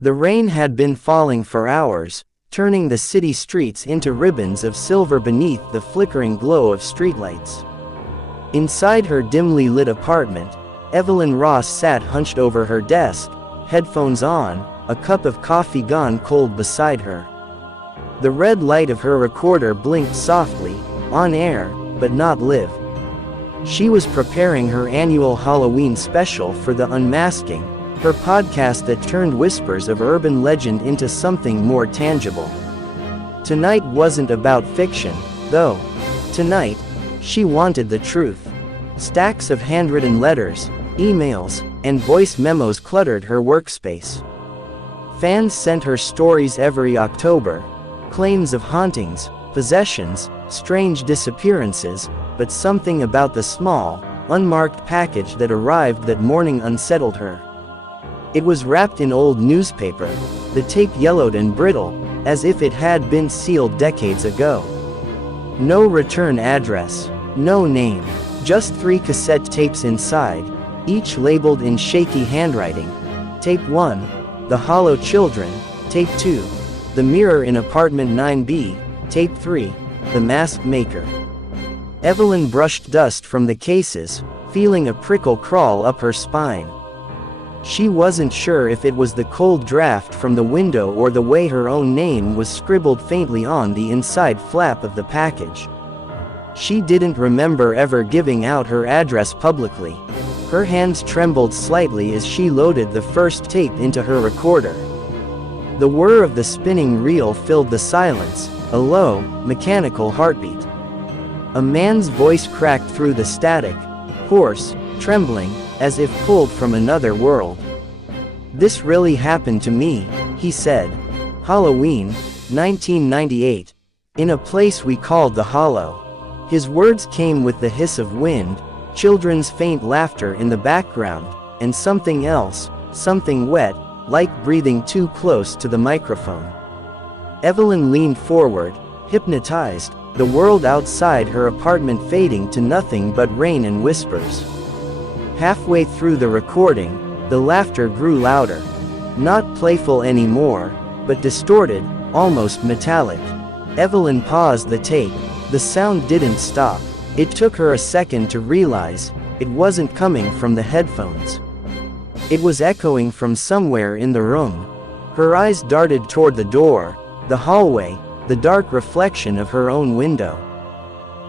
The rain had been falling for hours, turning the city streets into ribbons of silver beneath the flickering glow of streetlights. Inside her dimly lit apartment, Evelyn Ross sat hunched over her desk, headphones on, a cup of coffee gone cold beside her. The red light of her recorder blinked softly, on air, but not live. She was preparing her annual Halloween special for The Unmasking, her podcast that turned whispers of urban legend into something more tangible. Tonight wasn't about fiction, though. Tonight, she wanted the truth. Stacks of handwritten letters, emails, and voice memos cluttered her workspace. Fans sent her stories every October, claims of hauntings, possessions, strange disappearances, but something about the small, unmarked package that arrived that morning unsettled her. It was wrapped in old newspaper, the tape yellowed and brittle, as if it had been sealed decades ago. No return address, no name, just 3 cassette tapes inside, each labeled in shaky handwriting. Tape 1, The Hollow Children. Tape 2, The Mirror in Apartment 9B. Tape 3, The Mask Maker. Evelyn brushed dust from the cases, feeling a prickle crawl up her spine. She wasn't sure if it was the cold draft from the window or the way her own name was scribbled faintly on the inside flap of the package. She didn't remember ever giving out her address publicly. Her hands trembled slightly as she loaded the first tape into her recorder. The whir of the spinning reel filled the silence, a low, mechanical heartbeat. A man's voice cracked through the static, hoarse, trembling, as if pulled from another world. "This really happened to me," he said. "Halloween, 1998. In a place we called the Hollow." His words came with the hiss of wind, children's faint laughter in the background, and something else, something wet, like breathing too close to the microphone. Evelyn leaned forward, hypnotized, the world outside her apartment fading to nothing but rain and whispers. Halfway through the recording, the laughter grew louder. Not playful anymore, but distorted, almost metallic. Evelyn paused the tape. The sound didn't stop. It took her a second to realize it wasn't coming from the headphones. It was echoing from somewhere in the room. Her eyes darted toward the door, the hallway, the dark reflection of her own window.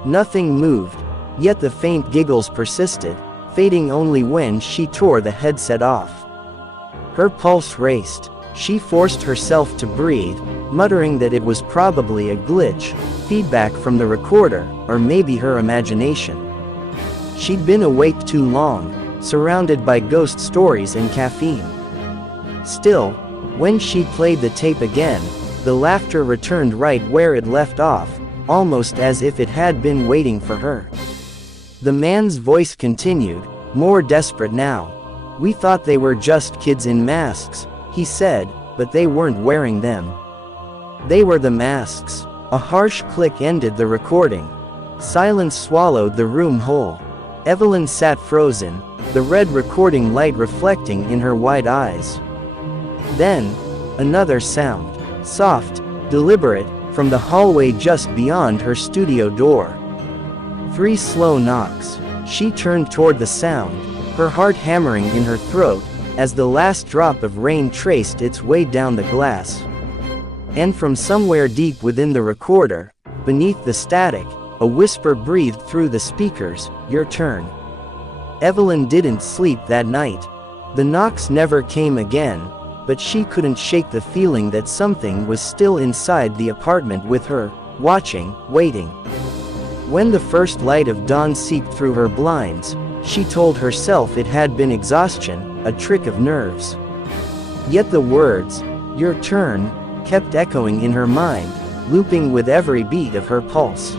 Nothing moved, yet the faint giggles persisted, fading only when she tore the headset off. Her pulse raced. She forced herself to breathe, muttering that it was probably a glitch, feedback from the recorder, or maybe her imagination. She'd been awake too long, surrounded by ghost stories and caffeine. Still, when she played the tape again, the laughter returned right where it left off, almost as if it had been waiting for her. The man's voice continued, more desperate now. "We thought they were just kids in masks," he said, "but they weren't wearing them. They were the masks." A harsh click ended the recording. Silence swallowed the room whole. Evelyn sat frozen, the red recording light reflecting in her wide eyes. Then, another sound, soft, deliberate, from the hallway just beyond her studio door. 3 slow knocks. She turned toward the sound, her heart hammering in her throat, as the last drop of rain traced its way down the glass. And from somewhere deep within the recorder, beneath the static, a whisper breathed through the speakers, "Your turn." Evelyn didn't sleep that night. The knocks never came again, but she couldn't shake the feeling that something was still inside the apartment with her, watching, waiting. When the first light of dawn seeped through her blinds, she told herself it had been exhaustion, a trick of nerves. Yet the words, "Your turn," kept echoing in her mind, looping with every beat of her pulse.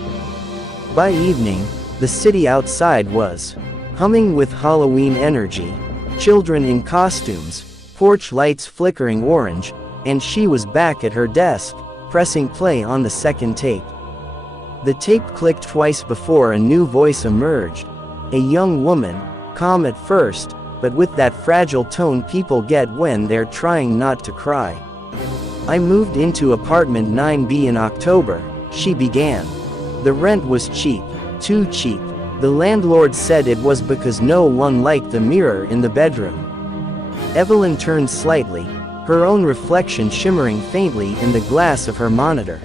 By evening, the city outside was humming with Halloween energy, children in costumes, porch lights flickering orange, and she was back at her desk, pressing play on the second tape. The tape clicked twice before a new voice emerged. A young woman, calm at first, but with that fragile tone people get when they're trying not to cry. I moved into apartment 9B in October, she began. The rent was cheap, too cheap. The landlord said it was because no one liked the mirror in the bedroom. Evelyn turned slightly, her own reflection shimmering faintly in the glass of her monitor.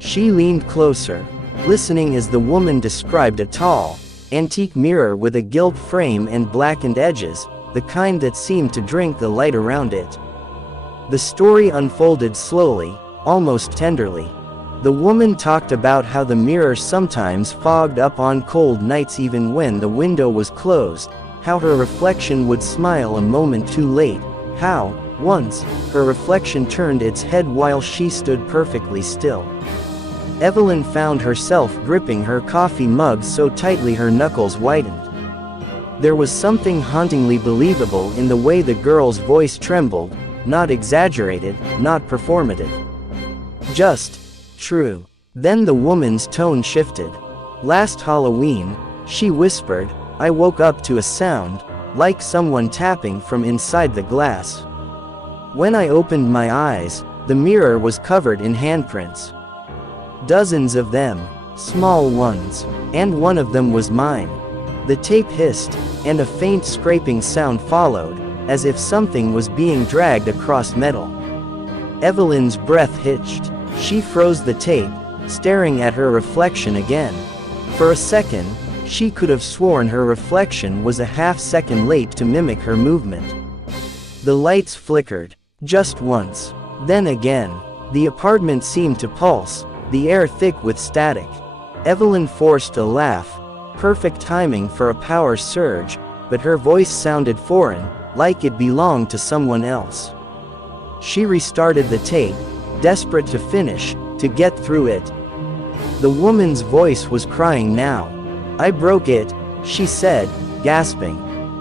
She leaned closer, listening as the woman described a tall, antique mirror with a gilt frame and blackened edges, the kind that seemed to drink the light around it. The story unfolded slowly, almost tenderly. The woman talked about how the mirror sometimes fogged up on cold nights even when the window was closed, how her reflection would smile a moment too late, how, once, her reflection turned its head while she stood perfectly still. Evelyn found herself gripping her coffee mug so tightly her knuckles whitened. There was something hauntingly believable in the way the girl's voice trembled, not exaggerated, not performative. Just true. Then the woman's tone shifted. Last Halloween, she whispered, I woke up to a sound, like someone tapping from inside the glass. When I opened my eyes, the mirror was covered in handprints. Dozens of them, small ones, and one of them was mine. The tape hissed, and a faint scraping sound followed, as if something was being dragged across metal. Evelyn's breath hitched. She froze the tape, staring at her reflection again. For a second, she could have sworn her reflection was a half-second late to mimic her movement. The lights flickered, just once. Then again. The apartment seemed to pulse, the air thick with static. Evelyn forced a laugh, perfect timing for a power surge, but her voice sounded foreign, like it belonged to someone else. She restarted the tape, desperate to finish, to get through it. The woman's voice was crying now. I broke it, she said, gasping.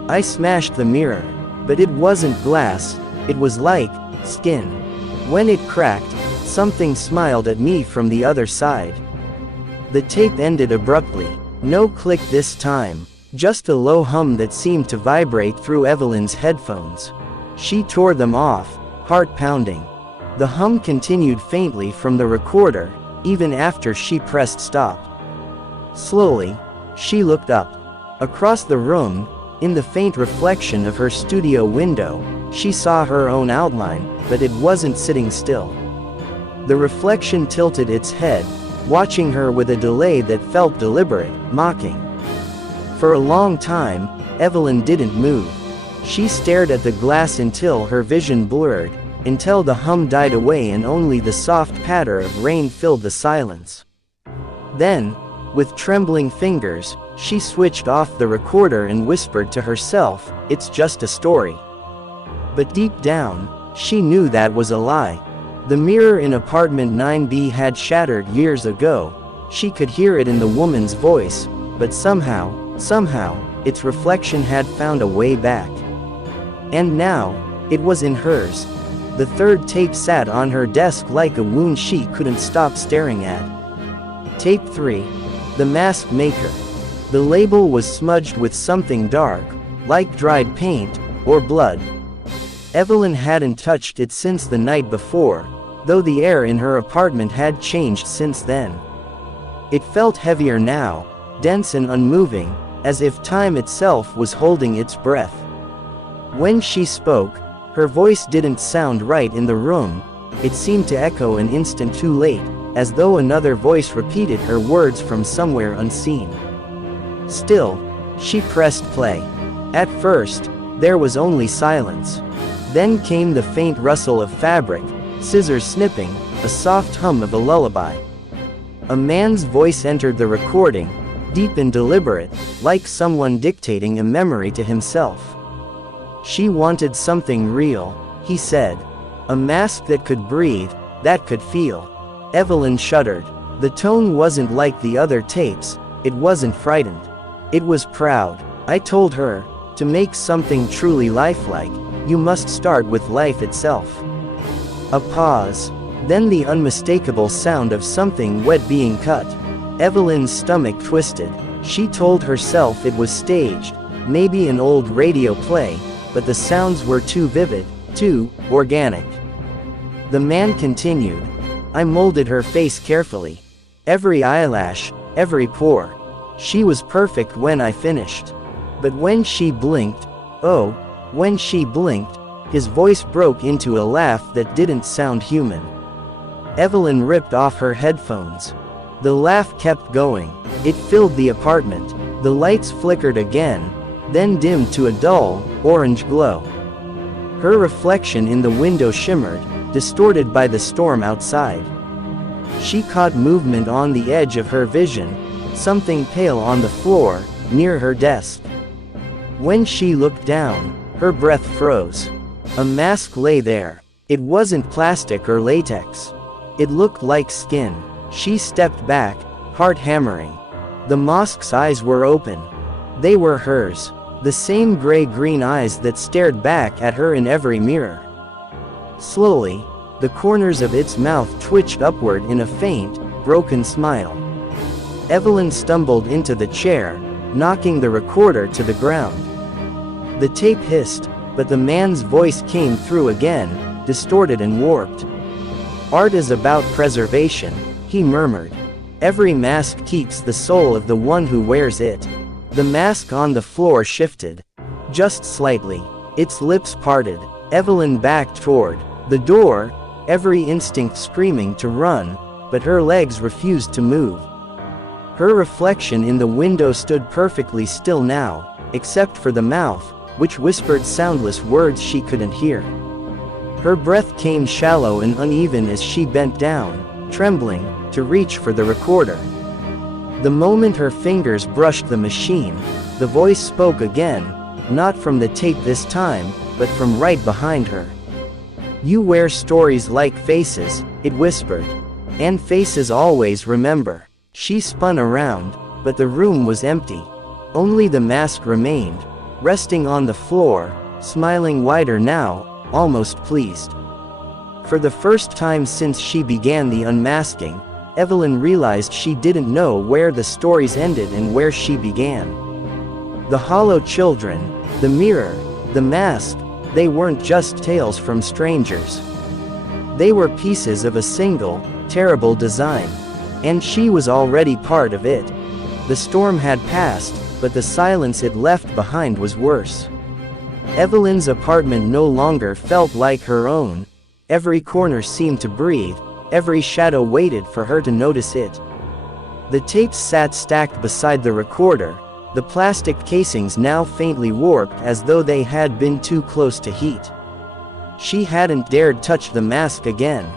I smashed the mirror. But it wasn't glass, it was like skin. When it cracked, something smiled at me from the other side. The tape ended abruptly. No click this time, just a low hum that seemed to vibrate through Evelyn's headphones. She tore them off, heart pounding. The hum continued faintly from the recorder, even after she pressed stop. Slowly, she looked up. Across the room, in the faint reflection of her studio window, she saw her own outline, but it wasn't sitting still. The reflection tilted its head, watching her with a delay that felt deliberate, mocking. For a long time, Evelyn didn't move. She stared at the glass until her vision blurred, until the hum died away and only the soft patter of rain filled the silence. Then, with trembling fingers, she switched off the recorder and whispered to herself, "It's just a story." But deep down, she knew that was a lie. The mirror in apartment 9B had shattered years ago. She could hear it in the woman's voice, but somehow, its reflection had found a way back. And now, it was in hers. The third tape sat on her desk like a wound she couldn't stop staring at. Tape 3. The Mask Maker. The label was smudged with something dark, like dried paint, or blood. Evelyn hadn't touched it since the night before, though the air in her apartment had changed since then. It felt heavier now, dense and unmoving, as if time itself was holding its breath. When she spoke, her voice didn't sound right in the room, it seemed to echo an instant too late, as though another voice repeated her words from somewhere unseen. Still, she pressed play. At first, there was only silence. Then came the faint rustle of fabric, scissors snipping, a soft hum of a lullaby. A man's voice entered the recording, deep and deliberate, like someone dictating a memory to himself. She wanted something real, he said. A mask that could breathe, that could feel. Evelyn shuddered. The tone wasn't like the other tapes, it wasn't frightened. It was proud. I told her, to make something truly lifelike, you must start with life itself. A pause. Then the unmistakable sound of something wet being cut. Evelyn's stomach twisted. She told herself it was staged, maybe an old radio play, but the sounds were too vivid, too organic. The man continued. I molded her face carefully. Every eyelash, every pore. She was perfect when I finished. But when she blinked, oh, when she blinked, his voice broke into a laugh that didn't sound human. Evelyn ripped off her headphones. The laugh kept going. It filled the apartment. The lights flickered again, then dimmed to a dull, orange glow. Her reflection in the window shimmered, distorted by the storm outside. She caught movement on the edge of her vision, something pale on the floor, near her desk. When she looked down, her breath froze. A mask lay there. It wasn't plastic or latex. It looked like skin. She stepped back, heart hammering. The mask's eyes were open. They were hers. The same gray-green eyes that stared back at her in every mirror. Slowly, the corners of its mouth twitched upward in a faint, broken smile. Evelyn stumbled into the chair, knocking the recorder to the ground. The tape hissed, but the man's voice came through again, distorted and warped. Art is about preservation, he murmured. Every mask keeps the soul of the one who wears it. The mask on the floor shifted. Just slightly. Its lips parted. Evelyn backed toward the door, every instinct screaming to run, but her legs refused to move. Her reflection in the window stood perfectly still now, except for the mouth, which whispered soundless words she couldn't hear. Her breath came shallow and uneven as she bent down, trembling, to reach for the recorder. The moment her fingers brushed the machine, the voice spoke again, not from the tape this time, but from right behind her. You wear stories like faces, it whispered. And faces always remember. She spun around, but the room was empty. Only the mask remained, resting on the floor, smiling wider now, almost pleased. For the first time since she began the unmasking, Evelyn realized she didn't know where the stories ended and where she began. The hollow children, the mirror, the mask, they weren't just tales from strangers. They were pieces of a single, terrible design. And she was already part of it. The storm had passed, but the silence it left behind was worse. Evelyn's apartment no longer felt like her own. Every corner seemed to breathe. Every shadow waited for her to notice it. The tapes sat stacked beside the recorder, the plastic casings now faintly warped as though they had been too close to heat. She hadn't dared touch the mask again.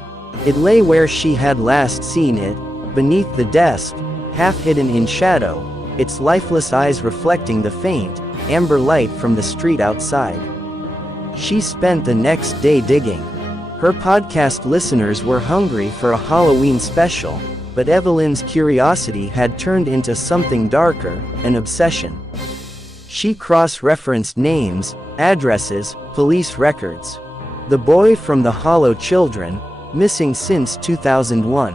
It lay where she had last seen it, beneath the desk, half hidden in shadow, its lifeless eyes reflecting the faint, amber light from the street outside. She spent the next day digging. Her podcast listeners were hungry for a Halloween special, but Evelyn's curiosity had turned into something darker, an obsession. She cross-referenced names, addresses, police records. The boy from the Hollow Children, missing since 2001.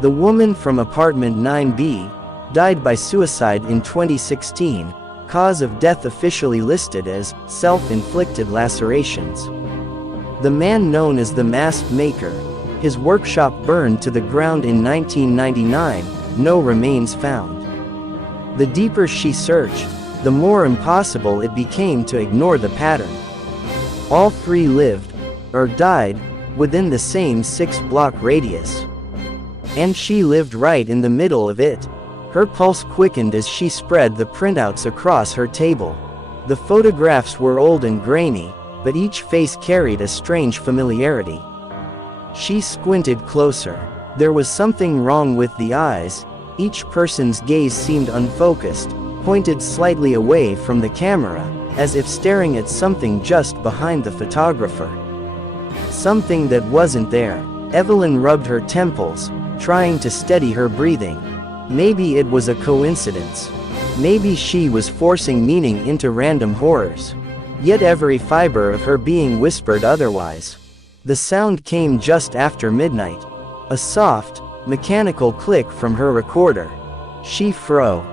The woman from apartment 9B, died by suicide in 2016, cause of death officially listed as self-inflicted lacerations. The man known as the Mask Maker, his workshop burned to the ground in 1999, no remains found. The deeper she searched, the more impossible it became to ignore the pattern. All three lived, or died, within the same 6-block radius. And she lived right in the middle of it. Her pulse quickened as she spread the printouts across her table. The photographs were old and grainy, but each face carried a strange familiarity. She squinted closer. There was something wrong with the eyes. Each person's gaze seemed unfocused, pointed slightly away from the camera, as if staring at something just behind the photographer. Something that wasn't there. Evelyn rubbed her temples, trying to steady her breathing. Maybe it was a coincidence. Maybe she was forcing meaning into random horrors. Yet every fiber of her being whispered otherwise. The sound came just after midnight. A soft, mechanical click from her recorder. She froze.